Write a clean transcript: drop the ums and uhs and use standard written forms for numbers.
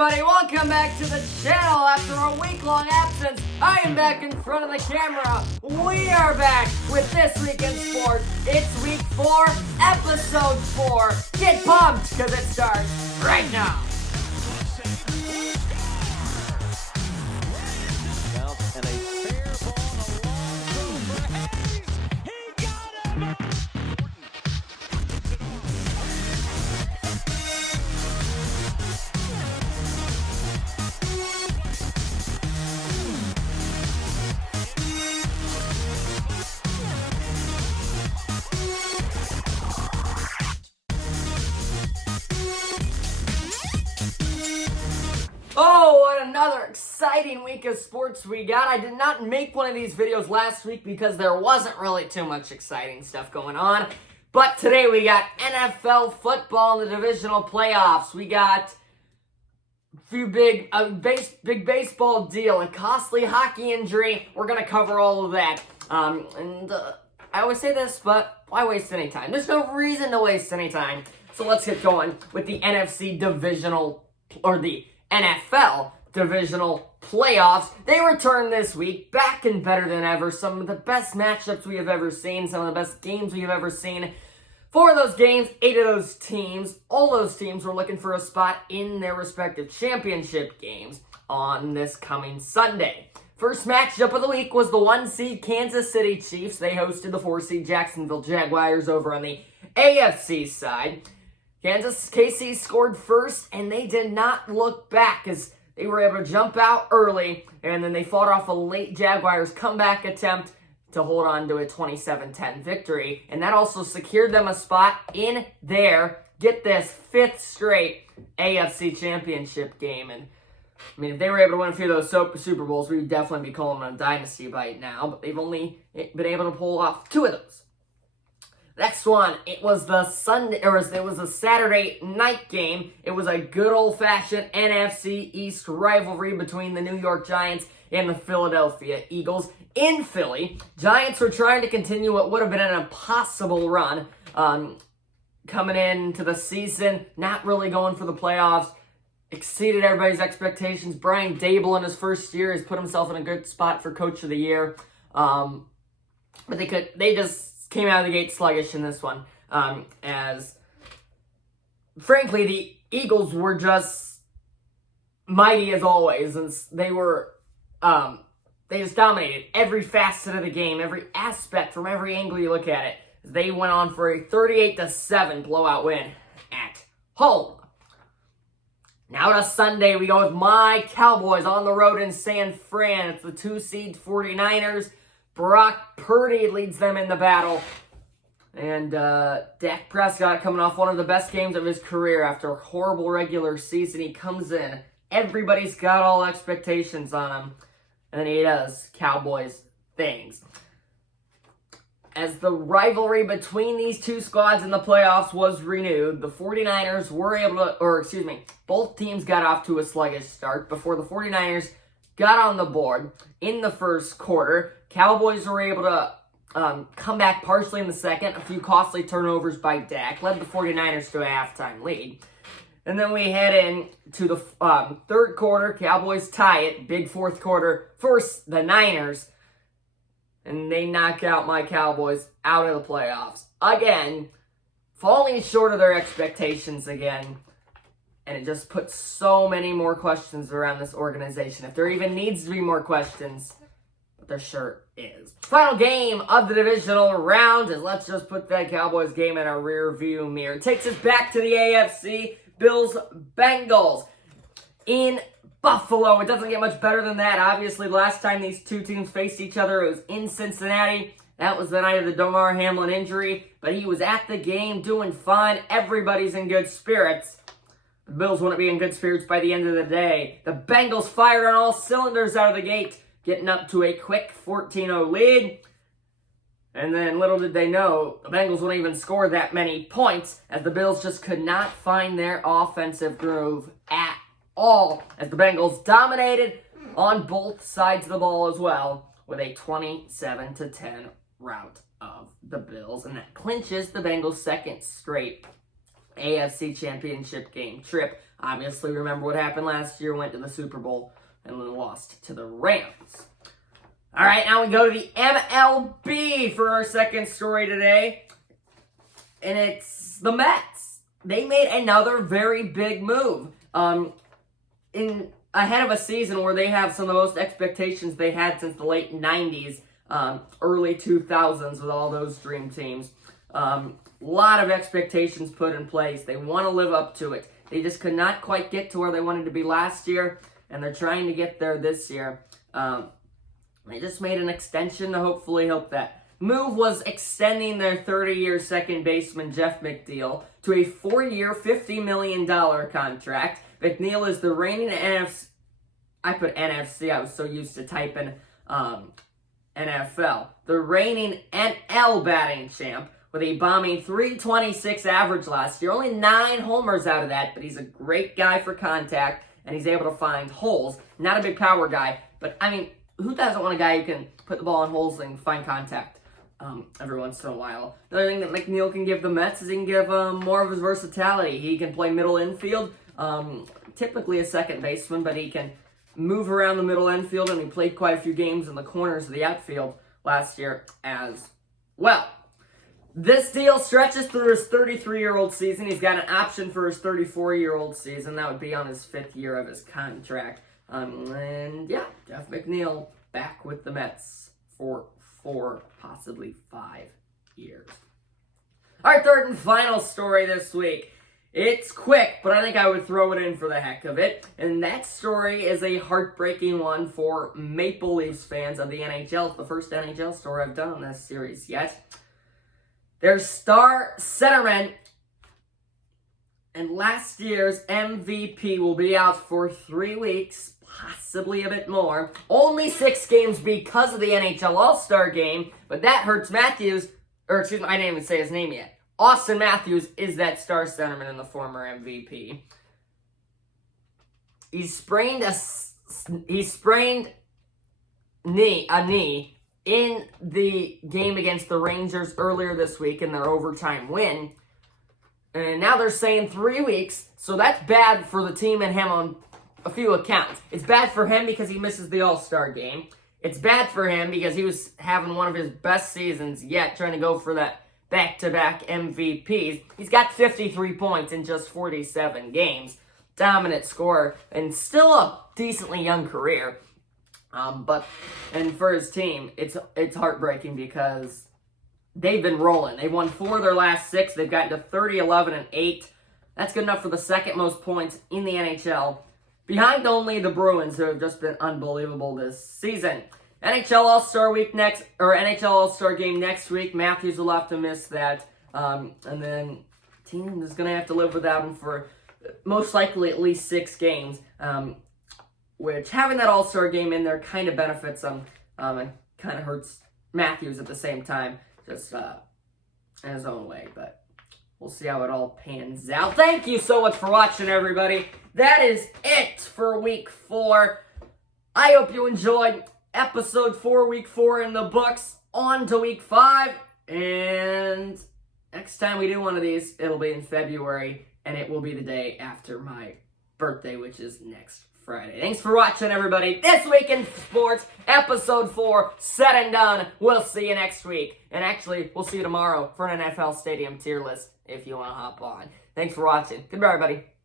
everybody, welcome back to the channel after a week-long absence. I am back in front of the camera. We are back with This Week in Sports. It's week 4, episode 4. Get pumped, because it starts right now. And a fair ball and a long throw for Hayes. He got him! Oh, what another exciting week of sports we got. I did not make one of these videos last week because there wasn't really too much exciting stuff going on. But today we got NFL football in the divisional playoffs. We got a few big baseball deal, a costly hockey injury. We're going to cover all of that. I always say this, but why waste any time? There's no reason to waste any time. So let's get going with the NFC divisional, or the NFL divisional playoffs. They return this week, back and better than ever. Some of the best matchups we have ever seen, some of the best games we have ever seen. 4 of those games, 8 of those teams, all those teams were looking for a spot in their respective championship games on this coming Sunday. First matchup of the week was the 1-seed Kansas City Chiefs. They hosted the 4-seed Jacksonville Jaguars over on the AFC side. KC scored first, and they did not look back as they were able to jump out early, and then they fought off a late Jaguars comeback attempt to hold on to a 27-10 victory, and that also secured them a spot in their, get this, 5th straight AFC championship game. And I mean, if they were able to win a few of those Super Bowls, we would definitely be calling them a dynasty right now, but they've only been able to pull off 2 of those. Next one, it was the Saturday night game. It was a good old-fashioned NFC East rivalry between the New York Giants and the Philadelphia Eagles in Philly. Giants were trying to continue what would have been an impossible run coming into the season, not really going for the playoffs, exceeded everybody's expectations. Brian Daboll in his first year has put himself in a good spot for Coach of the Year, but they just came out of the gate sluggish in this one, as frankly the Eagles were just mighty as always, and they just dominated every facet of the game, every aspect from every angle you look at it. They went on for a 38-7 blowout win at home. Now to Sunday, we go with my Cowboys on the road in San Fran. It's the 2-seed 49ers. Brock Purdy leads them in the battle. And Dak Prescott coming off one of the best games of his career after a horrible regular season. He comes in. Everybody's got all expectations on him. And then he does Cowboys things. As the rivalry between these two squads in the playoffs was renewed, the 49ers were able to, both teams got off to a sluggish start before the 49ers got on the board in the first quarter. Cowboys were able to come back partially in the second. A few costly turnovers by Dak led the 49ers to a halftime lead. And then we head into the third quarter. Cowboys tie it. Big fourth quarter. First, the Niners. And they knock out my Cowboys out of the playoffs. Again, falling short of their expectations again. And it just puts so many more questions around this organization. If there even needs to be more questions, but there sure is. Final game of the divisional round, and let's just put that Cowboys game in a rear view mirror. It takes us back to the AFC. Bills-Bengals in Buffalo. It doesn't get much better than that. Obviously, last time these two teams faced each other, it was in Cincinnati. That was the night of the Damar Hamlin injury, but he was at the game doing fine. Everybody's in good spirits. The Bills wouldn't be in good spirits by the end of the day. The Bengals fired on all cylinders out of the gate, getting up to a quick 14-0 lead. And then little did they know, the Bengals wouldn't even score that many points, as the Bills just could not find their offensive groove at all, as the Bengals dominated on both sides of the ball as well, with a 27-10 rout of the Bills, and that clinches the Bengals' second straight AFC Championship game trip Obviously, remember what happened last year, went to the Super Bowl and then lost to the Rams. All right, now we go to the MLB for our second story today. And it's the Mets. They made another very big move. Ahead of a season where they have some of the most expectations they had since the late 90s, early 2000s with all those dream teams. Lot of expectations put in place. They want to live up to it. They just could not quite get to where they wanted to be last year, and they're trying to get there this year. They just made an extension to hopefully help that. Move was extending their 30-year second baseman Jeff McNeil to a 4-year, $50 million contract. McNeil is the reigning NFC. I put NFC. I was so used to typing NFL. The reigning NL batting champ with a bombing .326 average last year. Only 9 homers out of that, but he's a great guy for contact, and he's able to find holes. Not a big power guy, but I mean, who doesn't want a guy who can put the ball in holes and find contact every once in a while? Another thing that McNeil can give the Mets is he can give more of his versatility. He can play middle infield, typically a second baseman, but he can move around the middle infield, and he played quite a few games in the corners of the outfield last year as well. This deal stretches through his 33-year-old season. He's got an option for his 34-year-old season. That would be on his 5th year of his contract. And yeah, Jeff McNeil back with the Mets for 4, possibly 5 years. Our third and final story this week. It's quick, but I think I would throw it in for the heck of it. And that story is a heartbreaking one for Maple Leafs fans of the NHL. It's the first NHL story I've done on this series yet. Their star centerman and last year's MVP will be out for 3 weeks, possibly a bit more. Only 6 games because of the NHL All-Star game, but that hurts Matthews, or excuse me, I didn't even say his name yet. Austin Matthews is that star centerman and the former MVP. He sprained a knee in the game against the Rangers earlier this week in their overtime win. And now they're saying 3 weeks, so that's bad for the team and him on a few accounts. It's bad for him because he misses the All-Star game. It's bad for him because he was having one of his best seasons yet, trying to go for that back-to-back MVPs. He's got 53 points in just 47 games. Dominant scorer, and still a decently young career. But for his team, it's heartbreaking because they've been rolling. They won 4 of their last 6. They've gotten to 30, 11, and 8. That's good enough for the second most points in the NHL, behind only the Bruins, who have just been unbelievable this season. NHL All-Star week next, or NHL All-Star game next week. Matthews will have to miss that, and then team is going to have to live without him for most likely at least 6 games. Which having that All-Star game in there kind of benefits him, and kind of hurts Matthews at the same time, just in his own way. But we'll see how it all pans out. Thank you so much for watching, everybody. That is it for Week 4. I hope you enjoyed Episode 4, Week 4 in the books. On to Week 5, and next time we do one of these, it'll be in February, and it will be the day after my birthday, which is next Friday. Thanks for watching, everybody. This Week in Sports, Episode 4, said and done. We'll see you next week. And actually, we'll see you tomorrow for an NFL Stadium tier list if you want to hop on. Thanks for watching. Goodbye, everybody.